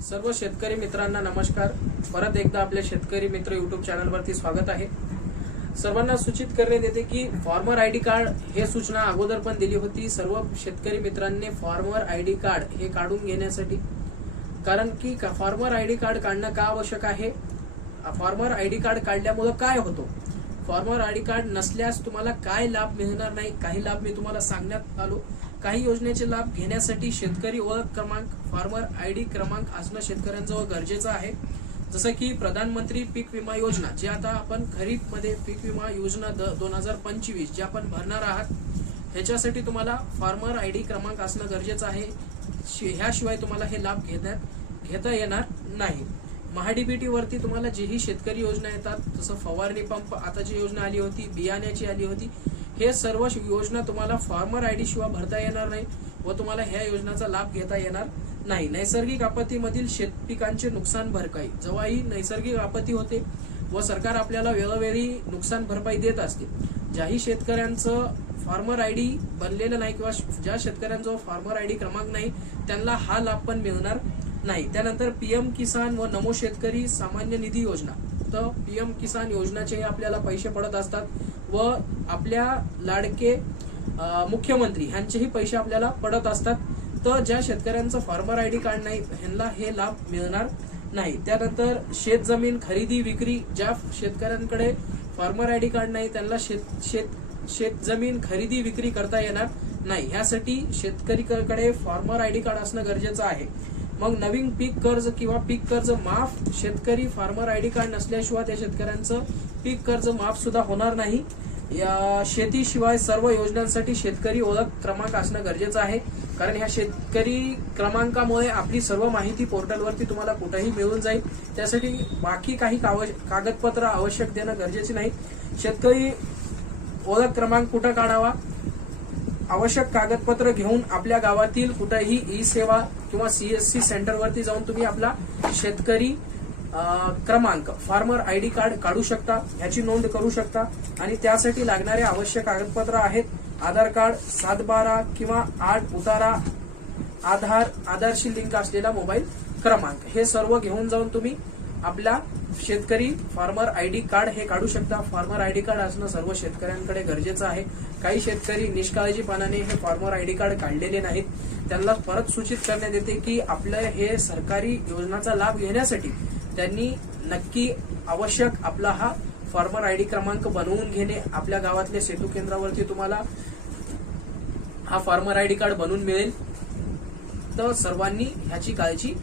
सर्व शेतकरी मित्रांना नमस्कार। परत एकदा आपल्या शेतकरी मित्र यूट्यूब चॅनलवरती स्वागत आहे। सर्वांना सूचित करण्यात येते की फार्मर आयडी कार्ड हे सूचना अगोदर पण दिली होती सर्व शेतकरी मित्रांनी फार्मर आयडी कार्ड हे काढून घेण्यासाठी। कारण की फार्मर आयडी कार्ड काढणं का आवश्यक आहे, फार्मर आयडी कार्ड काढल्यामुळे काय होतो, फार्मर आयडी कार्ड नसल्यास तुम्हाला काय लाभ मिळणार नाही, काही लाभ मी तुम्हाला सांगण्यात आलो। काही योजनेचे लाभ घेण्यासाठी शेतकरी ओळख क्रमांक, फार्मर आयडी क्रमांक असणं शेतकऱ्यांजवळ गरजेचं आहे। जसं की प्रधानमंत्री पीक विमा योजना, जे आता आपण खरीप मध्ये पीक विमा योजना 2025 जे आपण भरणार आहात, ह्याच्यासाठी तुम्हाला फार्मर आयडी क्रमांक असणं गरजेचं आहे। ह्याशिवाय तुम्हाला हे लाभ घेता येणार नाही। महाडीबीटी वरती तुम्हाला जेही शेतकरी योजना येतात, जसं फवारणी पंप आताची योजना आली होती, बियाण्याची आली होती, हे सर्व योजना तुम्हाला फार्मर आयडी शिवाय भरता येणार नाही व तुम्हाला ह्या योजनाचा लाभ घेता येणार नाही। नैसर्गिक आपत्तीमधील शेतपिकांचे नुकसान भरपाई, जेव्हाही नैसर्गिक आपत्ती होते व सरकार आपल्याला वेळोवेळी नुकसान भरपाई देत असते, ज्याही शेतकऱ्यांचं फार्मर आयडी बनलेलं नाही किंवा ज्या शेतकऱ्यांचा फार्मर आयडी क्रमांक नाही त्यांना हा लाभ पण मिळणार नाही। त्यानंतर पीएम किसान व नमो शेतकरी सामान्य निधी योजना, तर पीएम किसान योजनाचे आपल्याला पैसे पडत असतात व आपल्या लाडके मुख्यमंत्री ह्यांचेही पैसे आपल्याला पडत असतात। तर ज्या शेतकऱ्यांचं फार्मर आयडी कार्ड नाही ह्यांना हे लाभ मिळणार नाही। त्यानंतर शेत जमीन खरेदी विक्री, ज्या शेतकऱ्यांकडे फार्मर आयडी कार्ड नाही त्यांना शेत जमीन खरेदी विक्री करता येणार नाही। ह्यासाठी शेतकरीकडे फार्मर आयडी कार्ड असणं गरजेचं आहे। मग नवीन पीक कर्ज किंवा पीक कर्ज माफ, शेतकरी फार्मर आयडी कार्ड नसल्याशिवाय त्या शेतकऱ्यांचं पीक कर्ज माफ सुद्धा होणार नाही। या शेतीशिवाय सर्व योजनांसाठी शेतकरी ओळख क्रमांक असणं गरजेचं आहे, कारण ह्या शेतकरी क्रमांकामुळे आपली सर्व माहिती पोर्टलवरती तुम्हाला कुठेही मिळून जाईल। त्यासाठी बाकी काही कागदपत्र आवश्यक देणं गरजेचे नाही। शेतकरी ओळख क्रमांक कुठं काढावा, आवश्यक कागदपत्र घेऊन आपल्या गावातील कुठेही ई सेवा किंवा सीएससी सेंटरवरती जाऊन तुम्ही आपला शेतकरी क्रमांक फार्मर आयडी कार्ड काढू शकता, ह्याची नोंद करू शकता। आणि त्यासाठी लागणारे आवश्यक कागदपत्र आहेत आधार कार्ड, 712 किंवा 8 उतारा, आधारशी लिंक असलेला मोबाईल क्रमांक, हे सर्व घेऊन जाऊन तुम्ही आपला शेतकरी फार्मर आयडी कार्ड हे काढू शकता। फार्मर आयडी कार्ड असणं सर्व शेतकऱ्यांकडे गरजेचं आहे। काही शेतकरी निष्काळजीपणाने हे फार्मर आयडी कार्ड काढलेले नाहीत, त्यांना परत सूचित करण्यात येते की आपलं हे सरकारी योजनाचा लाभ घेण्यासाठी त्यांनी नक्की आवश्यक आपला हा फार्मर आयडी क्रमांक बनवून घेणे। आपल्या गावातल्या सेतू केंद्रावरती तुम्हाला हा फार्मर आयडी कार्ड बनवून मिळेल, तर सर्वांनी ह्याची काळजी